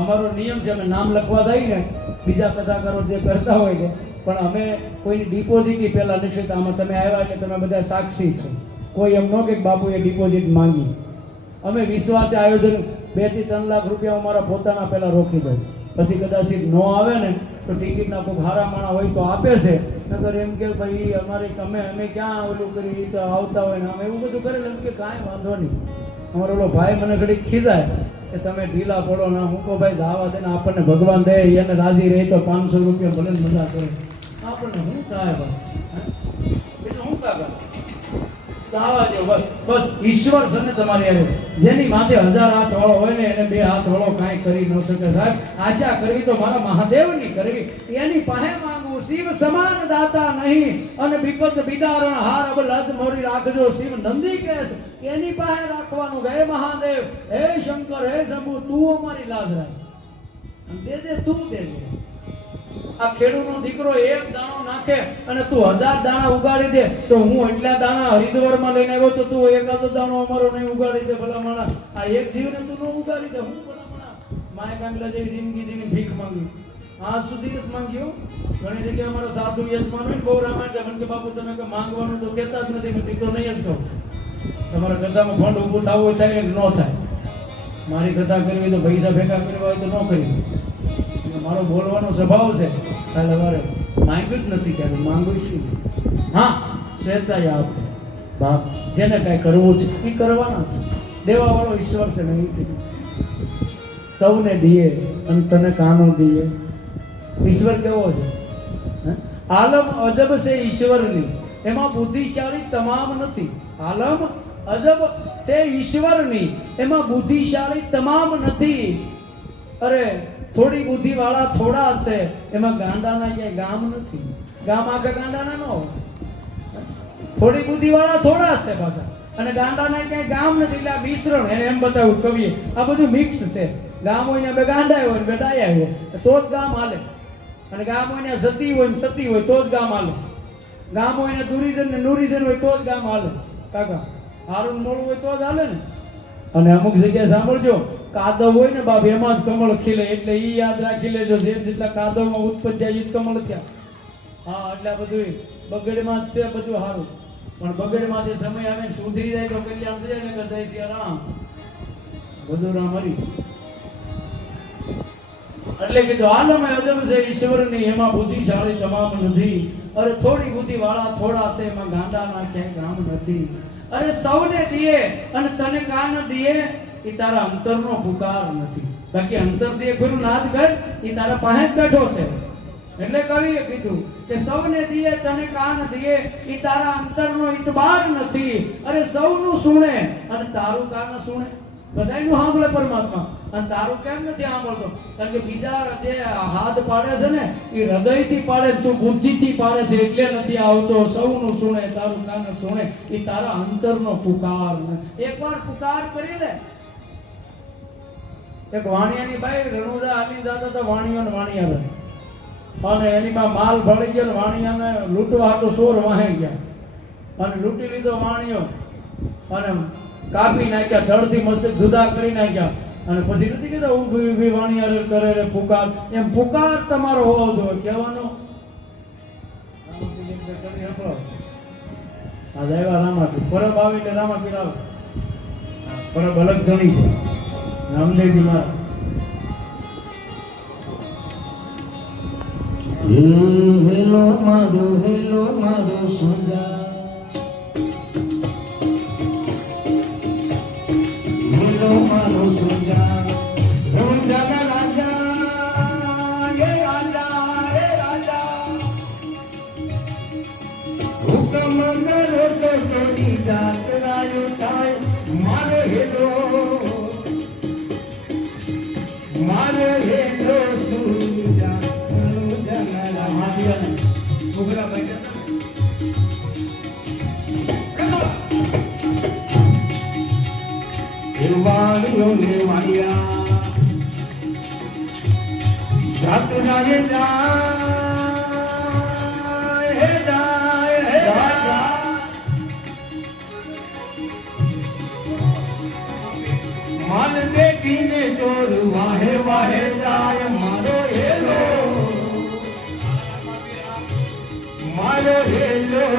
અમારો નિયમ છે, અમે નામ લખવા જાય ને બીજા કથાકારો જે કરતા હોય છે, પણ અમે કોઈની ડિપોઝિટ પહેલા નથી લેતા. આમાં તમે આવ્યા એટલે તમે બધા સાક્ષી છો. કોઈ એમ ન કે બાપુએ ડિપોઝિટ માંગી. અમે વિશ્વાસે આયોજન 2 થી 3 લાખ રૂપિયા અમારા પોતાના પહેલા રોકી દઉં. પછી કદાચ નો આવે ને તો ટિકિટના કોઈ હારા માણા હોય તો આપે છે, નકર એમ કે ભાઈ અમારે અમે ક્યાં ઓલું કરી તો આવતા હોય ને અમે એવું બધું કરેલું. એમ કે કાંઈ વાંધો નહીં. અમારો ઓલો ભાઈ મને ઘડી ખીજાય કે તમે ઢીલા પડો ના. હું કહું ભાઈ દાવા છે ને આપણને ભગવાન દે એને રાજી રહી તો 500 રૂપિયા ભલે મજા કરે, આપણને શું થાય ભાઈ? બીજું શું કાકા આવા જો બસ ઈશ્વર છે ને તમારી યારે. જેની માથે 1000 હાથ વાળો હોય ને એને 2 હાથ વાળો કાંઈ કરી ન શકે સાહેબ. આશા કરવી તો મારા મહાદેવની કરવી. એની પાસે માંગવું. શિવ સમાન દાતા નહીં અને વિપત બિદારણ હાર અબ લજ મોરી રાખજો. શિવ નંદી કેસ એની પાસે રાખવાનું. હે મહાદેવ, હે શંકર, હે શંભુ, તું અમારી લાજ રાખ. દેજે તું દેજે. આ ખેડૂતનો દીકરો 1 દાણો નાખે અને તું 1000 દાણા ઉગાડી દે તો હું એટલા દાણા હરિદ્વારમાં લઈને આવ્યો તો તું 1 દાણો અમારો નહીં ઉગાડી દે. ભલા માણા આ એક જીવને તું ન ઉગાડી દે. હું ભલા માણા માય કાંગલા જેવી જિંદગી જીવી ભીખ માંગી આજ સુધી નથી માંગ્યો. ઘણી જગ્યાએ અમારો સાધુ યજમાન હોય ને બહુ રામાયણ છે કે બાપુ તમે કે માંગવાનું તો કહેતા જ નથી. મેં તો નહીં જ કહું. તમારા કથામાં ફંડ ઊભું થવું હોય થાય કે ન થાય. મારી કથા કરવી તો પૈસા ભેગા કરવા હોય તો ન કરી. મારો બોલવાનો સ્વભાવ છે. કાલે મારે માંગ્યું જ નથી ક્યારે. માંગવું શું? હા, સ્વેચ્છાએ આપે. બાપ જેને કાંઈ કરવું છે એ કરવાના છે. દેવા વાળો ઈશ્વર છે નહીં. સૌને દીએ અને તને કાનો દીએ. ઈશ્વર કેવો છે? આલમ અજબ છે ઈશ્વરની, એમાં બુદ્ધિશાળી તમામ નથી. આલમ અજબ છે ઈશ્વરની, એમાં બુદ્ધિશાળી તમામ નથી. અરે થોડી બુદ્ધિ વાળા થોડા છે, એમાં ગાંડાના ક્યાંય ગામ નથી. ગામ આખા ગાંડાના ન હોય. થોડી બુદ્ધિ વાળા થોડા છે પાછા અને ગાંડાના ક્યાંય ગામ નથી. એટલે આ મિશ્રણ એને એમ બતાવ્યું કવિએ. આ બધું મિક્સ છે. ગામ હોય ને બે ગાંડા હોય ને બે ડાયા હોય તો જ ગામ હાલે. અને ગામ હોય ને સતી હોય ને સતી હોય તો જ ગામ હાલે. ગામ હોય ને દુરીજન ને નુરીજન હોય તો જ ગામ હાલે. કાકા હારું મોડું હોય તો જ હાલે ને. અને અમુક જગ્યાએ સાંભળજો, કાદવ હોય ને બાપ એમાં જ કમળ ખીલે. એટલે ઈ યાદ રાખી લેજો, જેટલા કાદવમાં ઉત્પન્ન જાય ઈ જ કમળ થયા. હા, એટલે આ બધું બગડમાં જ છે બધું સારું. પણ બગડમાં જે સમય આવે સુધરી જાય તો કલ્યાણ થઈ જાય ને કે જય શ્રી રામ બધું રામ હરી. એટલે કીધું આલમ અજબ છે ઈશ્વરની, એમાં બુદ્ધિશાળી તમામ નથી. અરે થોડી બુદ્ધિ વાળા થોડા છે, એમાં ગાંડાના ક્યાંય ગામ નથી. અરે સૌને દીએ અને તને કાન દીએ એ તારા અંતરનો પુકાર નથી. બાકી અંતરથી ગુરુ નાદ કર એ તારા પાસે જ બેઠો છે. એટલે કવિએ કીધું કે સૌને દીએ તને કાન દીએ એ તારા અંતરનો ઇતબાર નથી. અરે સૌનું સુણે અને તારું કાન સુણે. બધાયનું સાંભળે પરમાત્મા અને તારું કેમ નથી સાંભળતો? કારણ કે બીજા જે હાથ પાડે છે ને એ હૃદયથી પાડે, તું બુદ્ધિથી પાડે છે એટલે નથી આવતો. સૌનું સુણે તારું કાન સુણે એ તારા અંતરનો પુકાર. એકવાર પુકાર કરી લે. એક વાણિયાની બાઈ રણુજા આલી જતા હતા વાણિયો ને વાણિયા અને એની માં માલ ભળી ગયો. વાણિયાને લૂંટવા હાટો સોર વાહી ગયા અને લૂંટી લીધો વાણિયો અને કાપી નાખ્યા. ધડથી મસ્ત જુદા કરી નાખ્યા. અને પછી નથી કીધું ઊભી ઊભી વાણિયા કરે રે પુકાર. એમ પુકાર તમારો હોવો જોઈએ કહેવાનો. આ દેવા રામાપીર પરબ આવે એટલે રામાપીર આવે. પરબ અલગ ઘણી છે. રામદેવજી મહારાજ હેલો મારું સુજા, હેલો મારું સુજા, સુજાના રાજા એ રાજા એ રાજા, હુકમ કરો તો તોડી જાત રાયો થાય. મારો હેલો સુજા, વાણીઓ ને વાણિયા જાત નાયે જાય માન દેખીને ચોર વાહે વાહે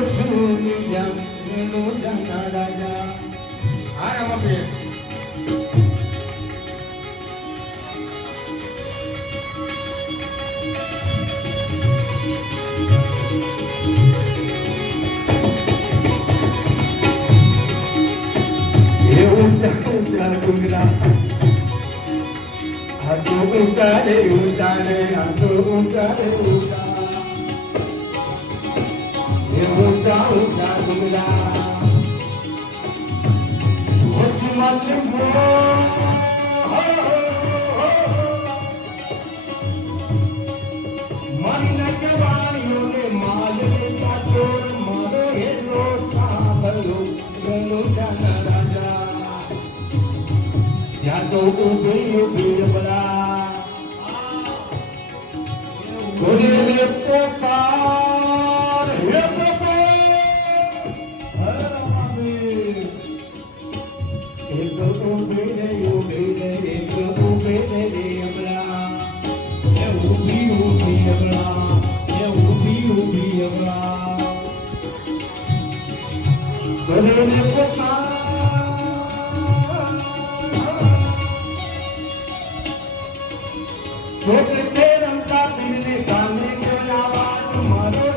સુની જા વેણુ જાના રાજા હા રમાપીર ऊंचा ऊंचा डुंगरा हाथो ऊंचा रे हाथो ऊंचा रे ऊंचा ये ऊंचा ऊंचा डुंगरा मच मच मारी लगे वाणियों ने माल लेता चोर मारो हेलो साभलो गनो जाना राजा या तो उभी बड़ा कोने रे पोकार हे रमापीर एक तो उभी रे एक तो उभी रे अबला ये उभी अबला ये उभी अबला कोने रे पोकार छोटे के रंग का पीने गाने के आवाज मारो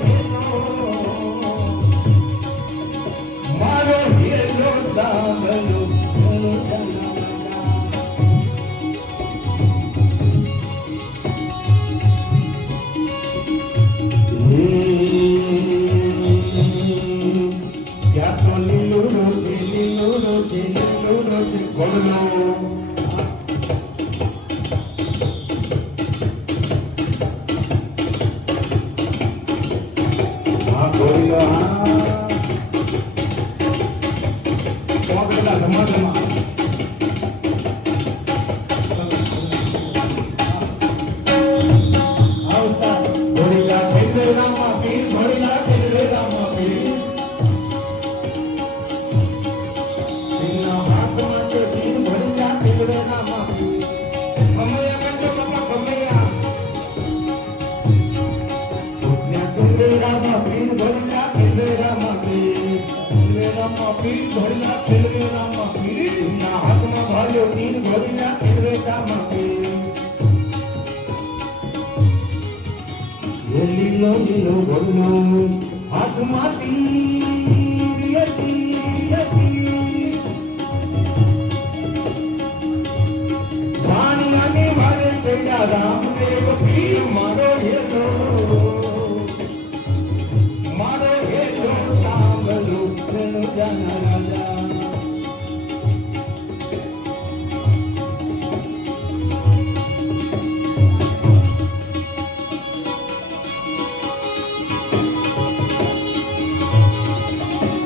हेलो सागलो हेलो जना क्या तो लीलो रोचे बोलो बोलो हाँ पकड़ला धमा धमा बोलिया खेले रमापीर बोलिया खेले रमापीर बिना हाथ माचे तीन बोलिया खेले रमापीर कमैया कंजो बाबा कमैया रमापीर बोलिया खेले रमापीर भरिया खेले रमापीर ना हाथ में भालो तीन भरिया खेले रमापीर ये लीलो लीलो बोलो हाथ में तीर ये तीर वाणी आने वाले चैया रामदेव पीर मारो हेलो मारो हेलो सामलो जाना